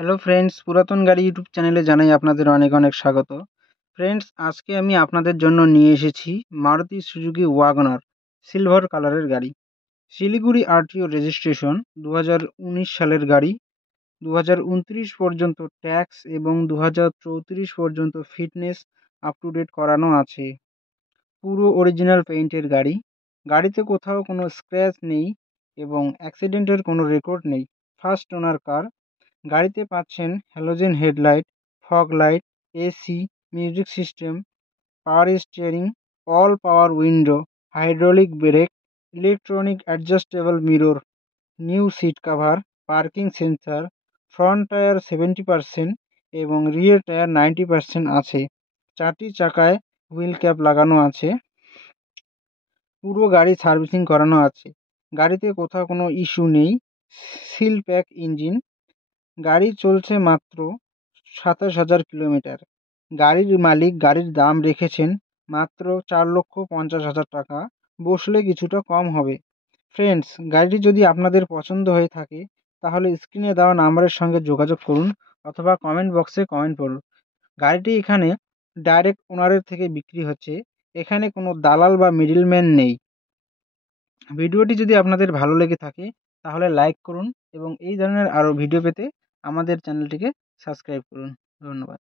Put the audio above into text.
Hello friends, পুরাতন গাড়ি YouTube চ্যানেলে জানাই আপনাদের অনেক অনেক স্বাগত। ফ্রেন্ডস, আজকে আমি আপনাদের জন্য নিয়ে এসেছি মারুতি সুজুকি ওয়াগনার সিলভার কালারের গাড়ি। শিলিগুড়ি আরটিও রেজিস্ট্রেশন 2019 সালের গাড়ি। 2029 পর্যন্ত ট্যাক্স এবং 2034 পর্যন্ত ফিটনেস আপ টু ডেট করানো আছে। পুরো অরিজিনাল পেইন্টের গাড়ি। গাড়িতে কোথাও কোনো স্ক্র্যাচ নেই এবং অ্যাক্সিডেন্টের কোনো রেকর্ড নেই। First owner car. গাড়িতে পাচ্ছেন halogen headlight, fog light, AC, music system, power steering, all power window, hydraulic brake, electronic adjustable mirror, new seat cover, parking sensor, front tyre 70% এবং রিয়ার টায়ার 90% আছে। 4টি চাকায় হুইল ক্যাপ লাগানো আছে। পুরো গাড়ি সার্ভিসিং করানো আছে। গাড়িতে কোথাও কোনো ইস্যু নেই। Seal pack engine. গাড়ি চলছে মাত্র 27,000 কিলোমিটার। গাড়ির মালিক গাড়ির দাম রেখেছেন মাত্র 4,50,000 টাকা। বসলে কিছুটা কম হবে। ফ্রেন্ডস, গাড়িটি যদি আপনাদের পছন্দ হয়ে থাকে তাহলে স্ক্রিনে দেওয়া নাম্বারের সঙ্গে যোগাযোগ করুন অথবা কমেন্ট বক্সে কমেন্ট করুন। গাড়িটি এখানে ডাইরেক্ট ওনারের থেকে বিক্রি হচ্ছে। এখানে কোনো দালাল বা মিডলম্যান নেই। ভিডিওটি যদি আপনাদের ভালো লেগে থাকে তাহলে লাইক করুন এবং এই ধরনের আরও ভিডিও পেতে আমাদের চ্যানেলটিকে সাবস্ক্রাইব করুন। ধন্যবাদ।